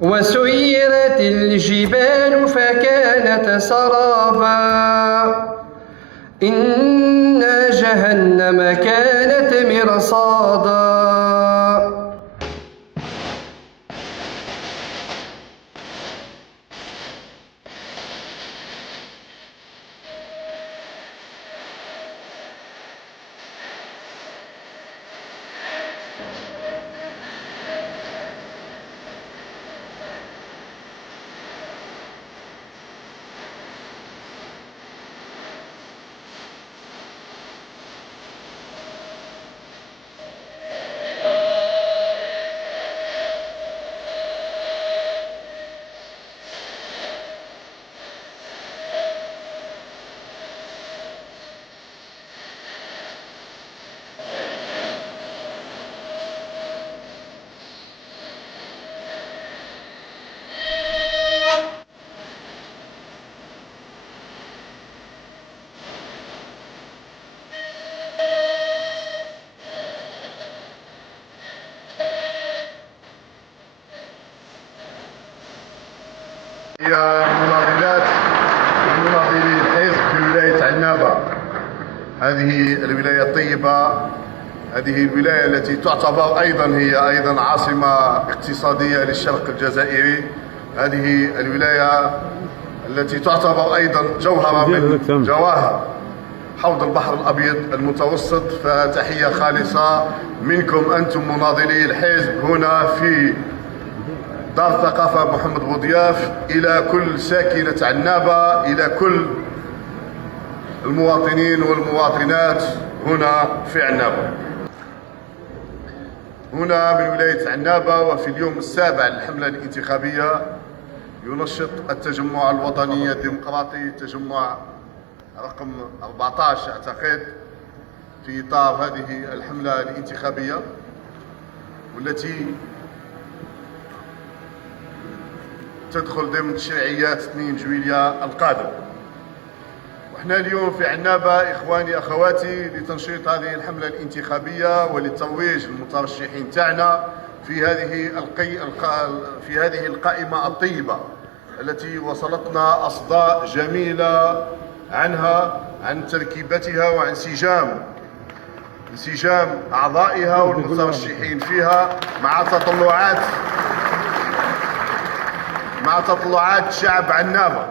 وسيرت الجبال فكانت سرابا إن جهنم كانت مرصادا. هي مناضلي الحزب في ولاية عنابة. هذه الولاية الطيبة، هذه الولاية التي تعتبر هي أيضا عاصمة اقتصادية للشرق الجزائري. هذه الولاية التي تعتبر أيضا جوهرة من جواهر حوض البحر الأبيض المتوسط. فتحية خالصة منكم أنتم مناضلي الحزب هنا في دار الثقافة محمد بوضياف إلى كل ساكنة عنابة، إلى كل المواطنين والمواطنات هنا في عنابة. هنا من ولاية عنابة، وفي اليوم السابع للحملة الانتخابية ينشط التجمع الوطني الديمقراطي، التجمع رقم 14 أعتقد، في إطار هذه الحملة الانتخابية والتي تدخل ضمن تشريعيات 2 جويلية القادم. وإحنا اليوم في عنابة إخواني أخواتي لتنشيط هذه الحملة الانتخابية وللترويج المترشحين تاعنا في هذه القائمة الطيبة التي وصلتنا أصداء جميلة عنها، عن تركيبتها وعن انسجام أعضائها والمترشحين فيها مع تطلعات شعب عنابة.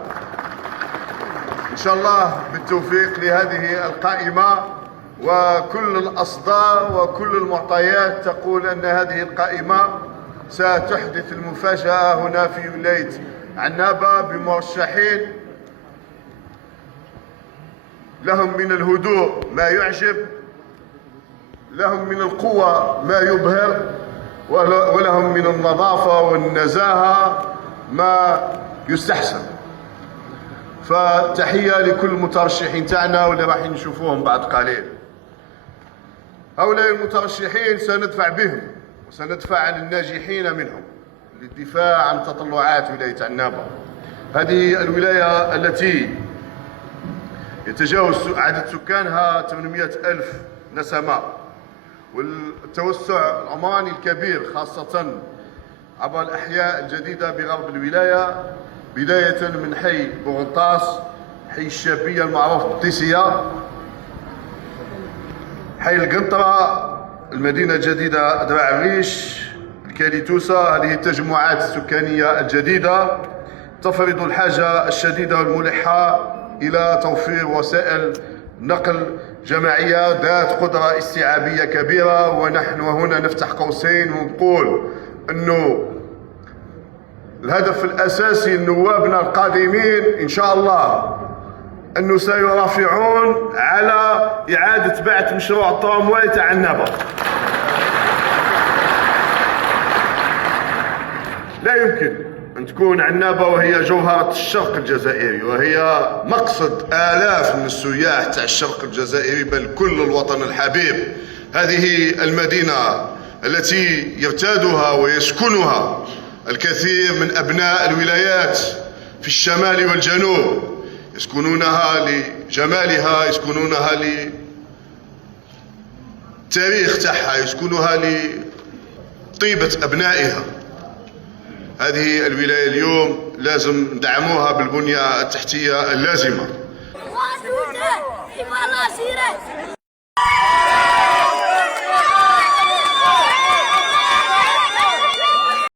إن شاء الله بالتوفيق لهذه القائمة، وكل الأصداء وكل المعطيات تقول أن هذه القائمة ستحدث المفاجأة هنا في ولاية عنابة بمرشحين لهم من الهدوء ما يعجب، لهم من القوة ما يبهر، ولهم من النظافة والنزاهة ما يستحسن. فتحية لكل المترشحين تاعنا واللي راح نشوفوهم بعد قليل. هؤلاء المترشحين سندفع بهم وسندفع عن الناجحين منهم للدفاع عن تطلعات ولاية عنابة. هذه الولاية التي يتجاوز عدد سكانها 800 ألف نسمة، والتوسع العمراني الكبير خاصة عبر الأحياء الجديدة بغرب الولاية، بداية من حي بوغنطاس، حي الشابية المعروف بالطيسية، حي القنطرة، المدينة الجديدة درع الريش، الكاليتوسة. هذه التجمعات السكانية الجديدة تفرض الحاجة الشديدة والملحة إلى توفير وسائل نقل جماعية ذات قدرة استيعابية كبيرة. ونحن هنا نفتح قوسين ونقول أنه الهدف الأساسي لنوابنا القادمين إن شاء الله أنه سيرافعون على إعادة بعث مشروع الترامواي تاع عنابة. لا يمكن أن تكون عنابة وهي جوهرة الشرق الجزائري، وهي مقصد آلاف من السياح تاع الشرق الجزائري بل كل الوطن الحبيب. هذه المدينة التي يرتادها ويسكنها الكثير من أبناء الولايات في الشمال والجنوب، يسكنونها لجمالها، يسكنونها للتاريخ تاعها، يسكنونها لطيبة أبنائها. هذه الولاية اليوم لازم ندعموها بالبنية التحتية اللازمة.